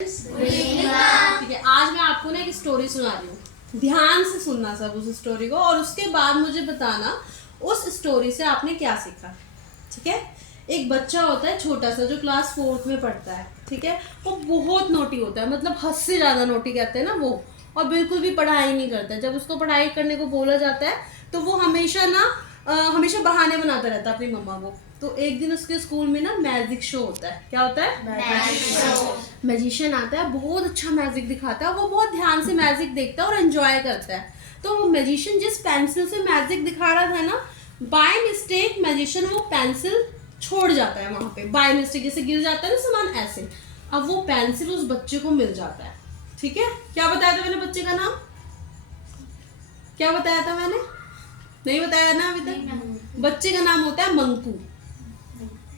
ठीक है, आज मैं आपको ना एक स्टोरी सुना रही हूँ। ध्यान से सुनना सब उस स्टोरी को, और उसके बाद मुझे बताना उस स्टोरी से आपने क्या सीखा। ठीक है, एक बच्चा होता है छोटा सा जो क्लास 4th में पढ़ता है। ठीक है, वो बहुत नोटी होता है, मतलब हद से ज़्यादा नोटी कहते हैं ना वो, और बिल्कुल भी पढ़ाई नहीं करता है। जब उसको पढ़ाई करने को बोला जाता है तो वो हमेशा बहाने बनाता रहता है अपनी मम्मा को। तो एक दिन उसके स्कूल में ना मैजिक शो होता है। क्या होता है? Magic show. मैजिशियन आता है, बहुत अच्छा मैजिक दिखाता है, वो बहुत ध्यान से मैजिक देखता है और एंजॉय करता है। तो वो मैजिशियन जिस पेंसिल से मैजिक दिखा रहा था ना, बाय मिस्टेक मैजिशियन वो पेंसिल छोड़ जाता है वहां पे। बाय मिस्टेक जैसे गिर जाता है ना सामान, ऐसे। अब वो पेंसिल उस बच्चे को मिल जाता है। ठीक है, क्या बताया था मैंने बच्चे का नाम? क्या बताया था मैंने? नहीं बताया ना अभी तक। बच्चे का नाम होता है मंकू।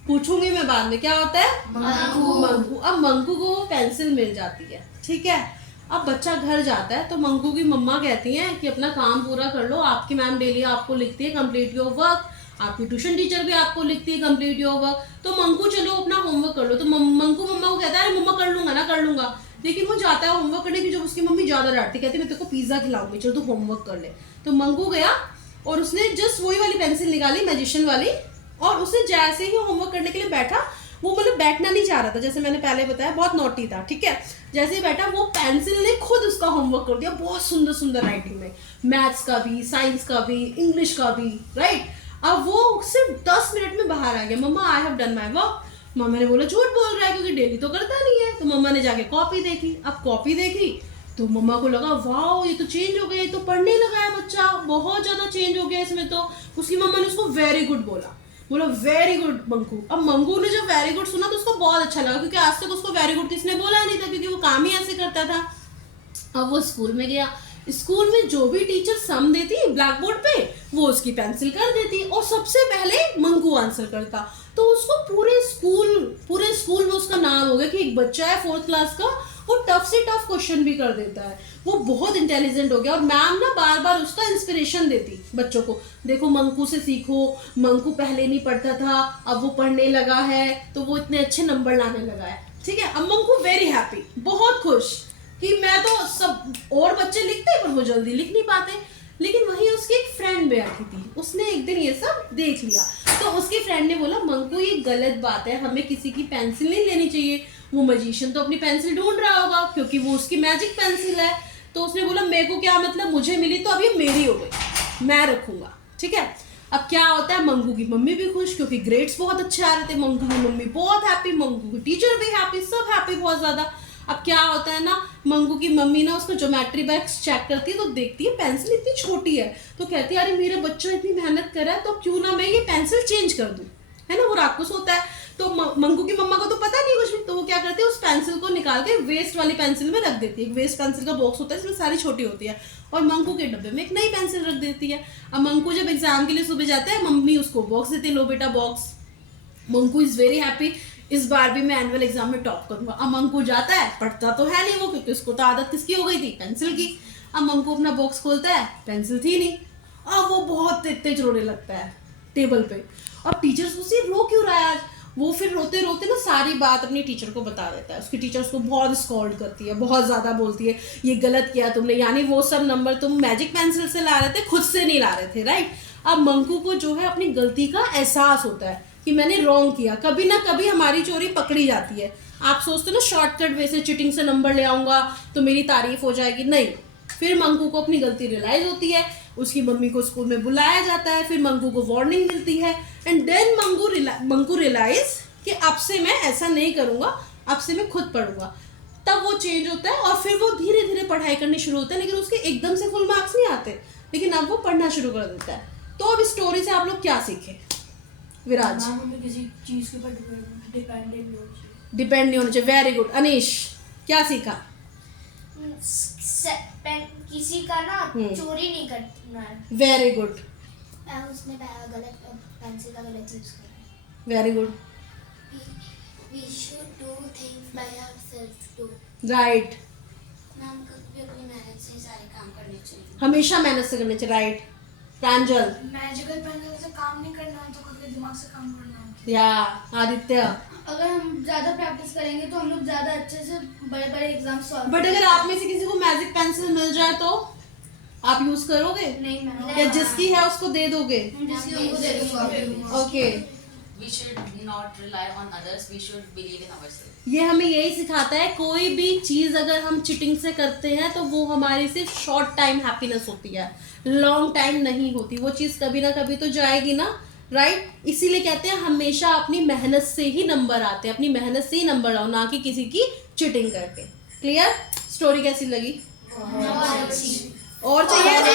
पूछूंगी मैं बाद में क्या होता है। मंकू। अब मंकू को वो पेंसिल मिल जाती है। ठीक है, अब बच्चा घर जाता है तो मंकू की मम्मा कहती है कि अपना काम पूरा कर लो, आपकी मैम डेली आपको लिखती है कंप्लीट योर वर्क, आपकी ट्यूशन टीचर भी आपको लिखती है कंप्लीट योर वर्क। तो मंकू चलो अपना होमवर्क कर लो। तो मंकू मम्मा को कहता है अरे मम्मा कर लूंगा ना, कर लूंगा। लेकिन वो जाता है होमवर्क करने की, जब उसकी मम्मी ज्यादा डांटती, कहती मैं तेरे को पिज्जा खिलाऊंगी, चलो तू होमवर्क कर ले। तो मंकू गया और उसने जस्ट वही वाली पेंसिल निकाली, मैजिशियन वाली, और उसने जैसे ही होमवर्क करने के लिए बैठा, वो मतलब बैठना नहीं चाह रहा था, जैसे मैंने पहले बताया बहुत नोटी था। ठीक है, जैसे ही बैठा वो पेंसिल ने खुद उसका होमवर्क कर दिया, बहुत सुंदर सुंदर राइटिंग में, मैथ्स का भी, साइंस का भी, इंग्लिश का भी। राइट, अब वो सिर्फ 10 मिनट में बाहर आ गया, mamma I have done my work. Mamma ने बोला झूठ बोल रहा है क्योंकि डेली तो करता नहीं है। तो मम्मा ने जाके कॉपी देखी। अब कॉपी देखी तो मम्मा को लगा वाह ये तो चेंज हो गया, ये तो पढ़ने लगा है बच्चा, बहुत ज्यादा चेंज हो गया इसमें तो। उसकी मम्मा ने उसको वेरी गुड बोला वेरी गुड मंकू। अब मंकू ने जब वेरी गुड सुना तो उसको बहुत अच्छा लगा, क्योंकि आज तक उसको वेरी गुड किसने बोला नहीं था, क्योंकि वो काम ही ऐसे करता था। अब वो स्कूल में गया, स्कूल में जो भी टीचर सम देती ब्लैक बोर्ड पे वो उसकी पेंसिल कर देती, और सबसे पहले मंकू आंसर करता। तो उसको पूरे स्कूल में उसका नाम हो गया कि एक बच्चा है 4th क्लास का, वो टफ से टफ क्वेश्चन भी कर देता है, वो बहुत इंटेलिजेंट हो गया। और मैम ना बार बार उसका इंस्पिरेशन देती बच्चों को, देखो मंकू से सीखो, मंकू पहले नहीं पढ़ता था अब वो पढ़ने लगा है, तो वो इतने अच्छे नंबर लाने लगा है। ठीक है, अब मंकू वेरी हैप्पी, बहुत खुश कि मैं तो सब और बच्चे लिखते हैं पर वो जल्दी लिख नहीं पाते। लेकिन वहीं उसकी एक फ्रेंड बैठी थी, उसने एक दिन ये सब देख लिया। तो उसकी फ्रेंड ने बोला मंकू ये गलत बात है, हमें किसी की पेंसिल नहीं लेनी चाहिए। वो मैजिशियन तो अपनी पेंसिल ढूंढ रहा होगा क्योंकि वो उसकी मैजिक पेंसिल है। तो उसने बोला मेरे को क्या मतलब, मुझे मिली तो अब ये मेरी हो गई, मैं रखूंगा। ठीक है, अब क्या होता है, मंकू की मम्मी भी खुश क्योंकि ग्रेड्स बहुत अच्छे आ रहे थे, मंकू की मम्मी बहुत हैप्पी, मंकू की टीचर भी हैप्पी, सब हैप्पी बहुत ज्यादा। अब क्या होता है ना, मंकू की मम्मी ना उसको ज्योमेट्री बॉक्स चेक करती है तो देखती है पेंसिल इतनी छोटी है, तो कहती है अरे मेरा बच्चा इतनी मेहनत कर रहा है तो क्यों ना मैं ये पेंसिल चेंज कर दूं, है ना। वो राक्षस होता है, तो मंकू की मम्मा को तो पता नहीं कुछ भी, तो वो क्या करती है उस पेंसिल को निकाल के वेस्ट वाली पेंसिल में रख देती है। वेस्ट पेंसिल का बॉक्स होता है जिसमें सारी छोटी होती है, और मंकू के डब्बे में एक नई पेंसिल रख देती है। अब मंकू जब एग्जाम के लिए सुबह जाता है, मम्मी उसको बॉक्स देती है, लो बेटा box. Manku is very happy, इस बार भी मैं एनुअल एग्जाम में टॉप करूंगा। अब मंकू जाता है, पढ़ता तो है नहीं वो, क्योंकि उसको तो आदत किसकी हो गई थी, पेंसिल की। अब मंकू अपना बॉक्स खोलता है, पेंसिल थी नहीं। अब वो बहुत तेज रोने लगता है टेबल पे। अब टीचर्स पूछती रो क्यों रहा है आज। वो फिर रोते रोते ना सारी बात अपनी टीचर को बता देता है। उसकी टीचर उसको बहुत स्कॉल्ड करती है, बहुत ज्यादा बोलती है ये गलत किया तुमने, यानी वो सब नंबर तुम मैजिक पेंसिल से ला रहे थे, खुद से नहीं ला रहे थे। राइट, अब मंकू को जो है अपनी गलती का एहसास होता है कि मैंने रॉन्ग किया। कभी ना कभी हमारी चोरी पकड़ी जाती है। आप सोचते हो ना शॉर्टकट वे से चिटिंग से नंबर ले आऊंगा तो मेरी तारीफ हो जाएगी, नहीं। फिर मंकू को अपनी गलती रियलाइज होती है, उसकी मम्मी को स्कूल में बुलाया जाता है, फिर मंकू को वार्निंग मिलती है, एंड देन मंकू रियलाइज कि अब से मैं ऐसा नहीं करूंगा, अब से मैं खुद पढ़ूंगा। तब वो चेंज होता है और फिर वो धीरे धीरे पढ़ाई करनी शुरू होता है, लेकिन उसके एकदम से फुल मार्क्स नहीं आते, लेकिन अब वो पढ़ना शुरू कर देता है। तो अब स्टोरी से आप लोग क्या सीखे विराज? किसी चीज के ऊपर डिपेंड नहीं होना चाहिए। Very good. अनीश क्या सीखा? किसी का ना चोरी नहीं करना है। Very good. उसने गलत पेंसिल का गलत यूज करा है। Very good. We should do things by ourselves too. Right. हम कभी अपनी मेहनत से सारे काम करने चाहिए, हमेशा मेहनत से करने चाहिए। राइट। प्रांजल? मैजिकल पेंसिल से काम नहीं करना, तो खुद के दिमाग से काम करना। या आदित्य? अगर हम ज्यादा प्रैक्टिस करेंगे तो हम लोग ज्यादा अच्छे से बड़े बड़े एग्जाम सॉल्व बट अगर आप में से किसी को मैजिक पेंसिल मिल जाए तो आप यूज करोगे नहीं मैम या जिसकी है उसको दे दोगे? Okay, We should not rely on others. We should believe in ourselves. ये हमें यही सिखाता है कोई भी चीज अगर हम चिटिंग से करते हैं तो वो हमारी सिर्फ शॉर्ट टाइम हैप्पीनेस होती है, लॉन्ग टाइम नहीं होती। वो चीज कभी ना कभी तो जाएगी ना, राइट? इसीलिए कहते हैं हमेशा अपनी मेहनत से ही नंबर आते हैं, अपनी मेहनत से ही नंबर लाओ, ना कि किसी की चिटिंग करके। क्लियर? स्टोरी कैसी लगी? और चाहिए?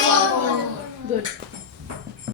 गुड।